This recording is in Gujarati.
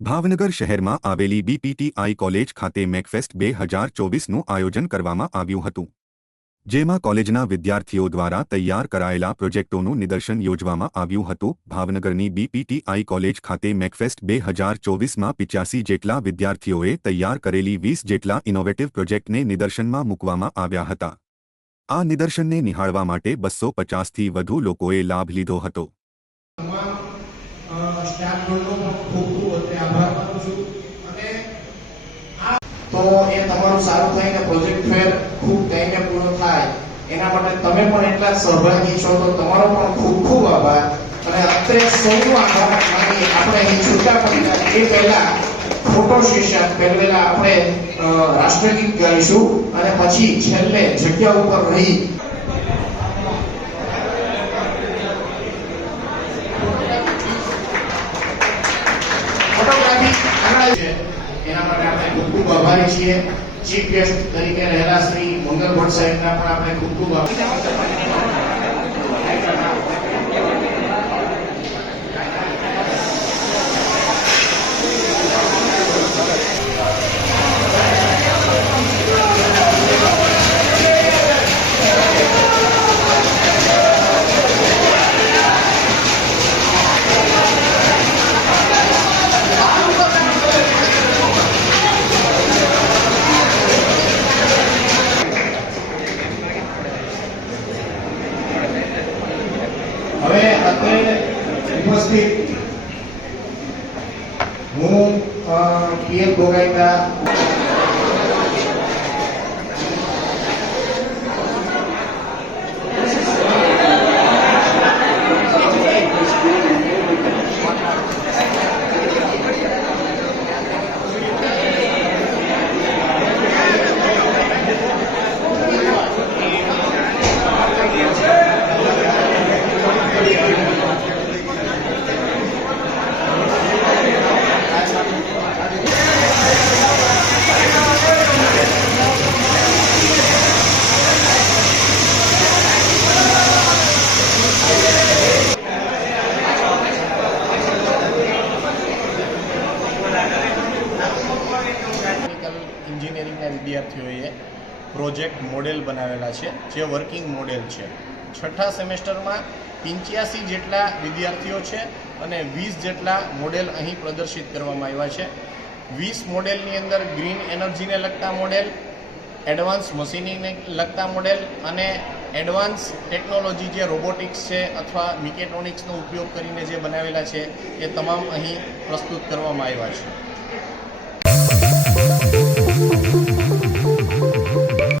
ભાવનગર શહેરમાં આવેલી બીપીટીઆઈ કોલેજ ખાતે મેકફેસ્ટ 2024નું આયોજન કરવામાં આવ્યું હતું, જેમાં કોલેજના વિદ્યાર્થીઓ દ્વારા તૈયાર કરાયેલા પ્રોજેક્ટોનું નિદર્શન યોજવામાં આવ્યું હતું। ભાવનગરની બીપીટીઆઈ કોલેજ ખાતે મેકફેસ્ટ 2024માં 85 જેટલા વિદ્યાર્થીઓએ તૈયાર કરેલી 20 જેટલા ઇનોવેટિવ પ્રોજેક્ટને નિદર્શનમાં મૂકવામાં આવ્યા હતા। આ નિદર્શનને નિહાળવા માટે 250થી વધુ લોકોએ લાભ લીધો હતો। तो ये તમારું સારું થાય ને પ્રોજેક્ટ ફેર ખૂબ ટાઈમે પૂરો થાય એના માટે તમે પણ એટલા જ સહભાગી છો, તો તમારો પણ ખૂબ ખૂબ આભાર। અને અત્રે સૌનો આભાર માની આપણે અહીં છૂટા પડ્યા એ પહેલા ફોટો સેશન પહેલા આપણે રાષ્ટ્રગીત ગાઈશું અને પછી છેલ્લે જગ્યા ઉપર રહી ફોટોગ્રાફી કરાય છે। એના માટે આપણે ખૂબ ખૂબ આભારી છીએ। ચીફ ગેસ્ટ તરીકે રહેલા શ્રી મંગલ ભટ્ટ સાહેબના પણ આપણે ખૂબ ખૂબ આભાર। હવે અત્યારે ઉપસ્થિત હું પીએમ ગોગાઈતા इंजीनियरिंगના વિદ્યાર્થીઓએ પ્રોજેક્ટ મોડેલ બનાવેલા છે, જે વર્કિંગ મોડેલ છે। છઠ્ઠા સેમેસ્ટરમાં 85 જેટલા વિદ્યાર્થીઓ છે અને 20 જેટલા મોડેલ અહીં પ્રદર્શિત કરવામાં આવ્યા છે। 20 મોડેલની અંદર ગ્રીન એનર્જીને લગતા મોડેલ, એડવાન્સ મશીનિંગને લગતા મોડેલ અને એડવાન્સ ટેકનોલોજી જે રોબોટિક્સ છે અથવા મિકેટ્રોનિક્સનો ઉપયોગ કરીને જે બનાવેલા છે એ તમામ અહીં પ્રસ્તુત કરવામાં આવ્યા છે।